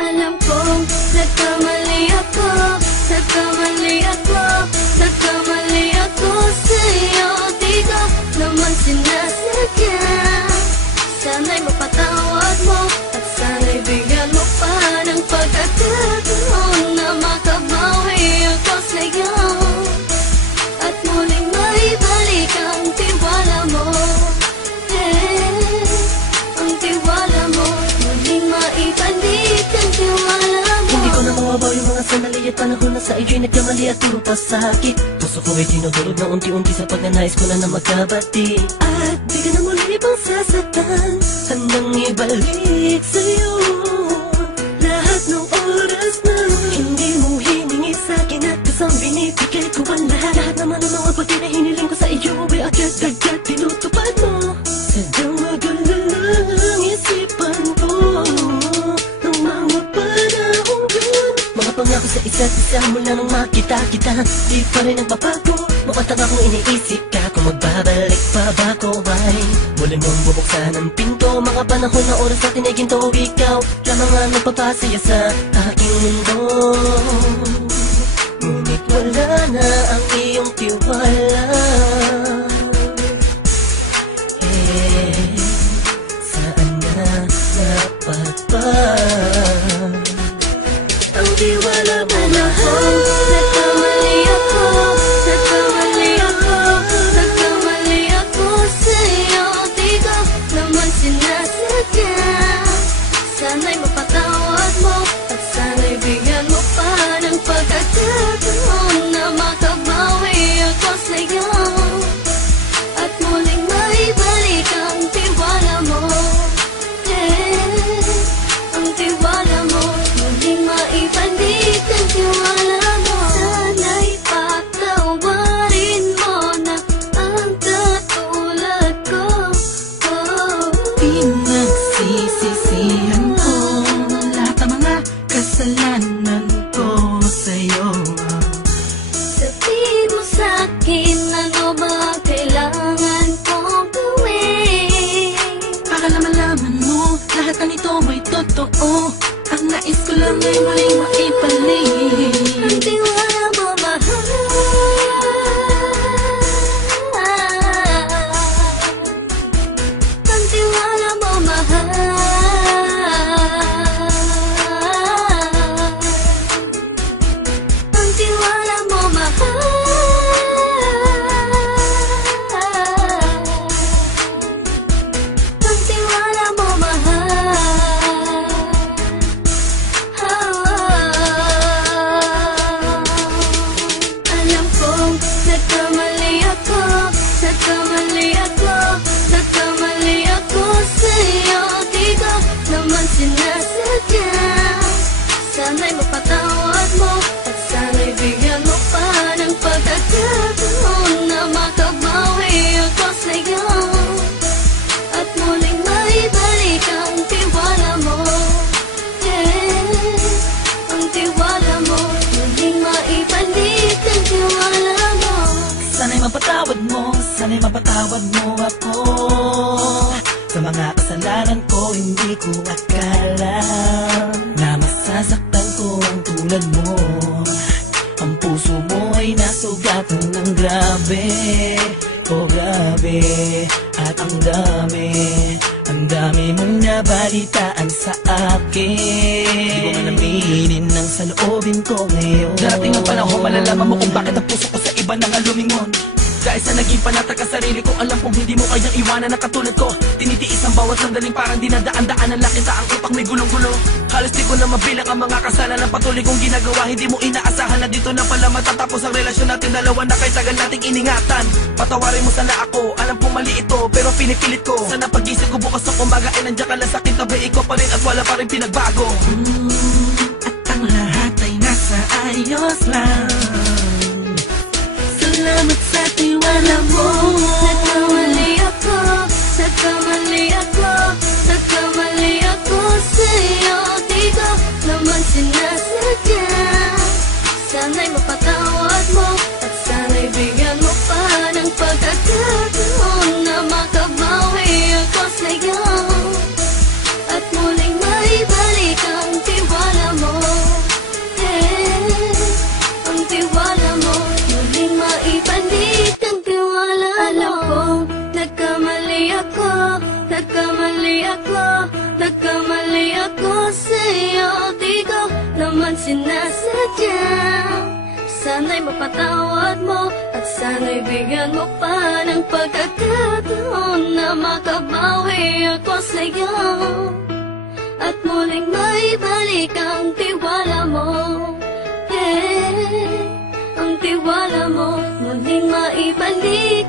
Alam kong nagkamali ako, nagkamali ako, nagkamali ako sa'yo. Di ko naman sinasadya. Sana'y mapatawad mo at sana'y bigyan mo pa ng pagkakataon na makabawi ako sa'yo at muling maibalik ang tiwala mo. Ang tiwala mo, muling maibalik ang tiwala mo. Hindi ko na mawabaw yung mga sandali at panahon na sa iyo'y nagkamali at puro pasakit. Puso ko ay dinudurog na unti-unti sa pagnanais ko na magkabati. At di ka na muli ibang sasaktan, handang ibalik sa'yo lahat ng oras na hindi mo hiningi sa'kin at kasang binibigay ko ang lahat. Lahat naman ng mga bagay na hiniling ko sa iyo ay agad-agad tinutupad mo. Sadyang magulo lang ang isipan ko ng mga panahon yun. Mga pangako sa isa't isa mula nung makita kita, di pa rin nagbabago. Mukhang akong iniisip ka kung magbabalik pa ba ko ay muli mong bubuksan ang pinto. Mga panahon na oras natin ay ginto, ikaw lamang ang nagpapasaya sa aking mundo. Ngunit wala na ang iyong tiwala. Saan na dapat ba ang tiwala mo? Nagkamali ako, nagkamali ako, nagkamali ako sa'yo. Di ko naman sinasadya. Sana'y mapatawad mo at sana'y bigyan mo pa ng pagkakataon na makabawi ako sa'yo at muling maibalik ang tiwala mo. Ang tiwala mo, muling maibalik ang tiwala mo. Sana'y patawarin mo na ang katulad ko. Pinagsisisihan ko lahat ng mga kasalanan ko sa'yo. Sabihin mo sa'kin ano ba ang kailangan kong gawin Para malaman mo lahat ng ito ay totoo. Ang nais ko lang ay muling maibalik ang tiwala mo, mahal. Ang tiwala mo, mahal. Ang tiwala mo, mahal. Ang tiwala mo, mahal. Alam kong nagkamali ako, nagkamali ako, nagkamali ako sa'yo. Di ko naman sinasadya. Sana'y mapatawad mo at sana'y bigyan mo pa ng pagkakataon na makabawi ako sa'yo at muling maibalik ang tiwala mo. Ang tiwala mo, muling maibalik ang tiwala mo. Sana'y mapatawad mo ako sa mga kasalanan ko. Hindi ko akala na masasaktan ko ang tulad mo. Ang puso mo ay nasugatan ng grabe, oh grabe. At ang dami mong nabalitaan sa akin. Di ko nga naminin ng saloobin ko ngayon. Darating ang panahon, malalaman mo kung bakit ang puso ko sa iba nang lumingon. Dahil sa naging panatag ka sarili ko, alam kong hindi mo kayang iwanan na katulad ko. Tinitiis ang bawat sandaling parang dinadaan-daan ang lakita ang utak may gulong-gulo. Halos di ko na mabilang ang mga kasalanan patuloy kong ginagawa. Hindi mo inaasahan na dito na pala matatapos ang relasyon natin dalawa na kay tagal nating iningatan. Patawarin mo sana ako, alam kong mali ito pero pinipilit ko. Sana pag-isip ko bukas ng umaga ay nandiyan ka lang sa akin, tabi ko pa rin at wala pa rin pinagbago. At ang lahat ay nasa ayos lang. Salamat sa tiwala mo. Nagkamali ako, nagkamali ako, nagkamali ako sa'yo. Di ko naman sinasadya. Sana'y mapatawad mo at sana'y bigyan mo pa ng pagkakataon na makabawi ako sa'yo at muling maibalik ang tiwala nagkamali ako sa'yo, di ko naman sinasadya. Sana'y mapatawad mo at sana'y bigyan mo pa ng pagkakataon na makabawi ako sa'yo at muling maibalik ang tiwala mo. Ang tiwala mo muling maibalik.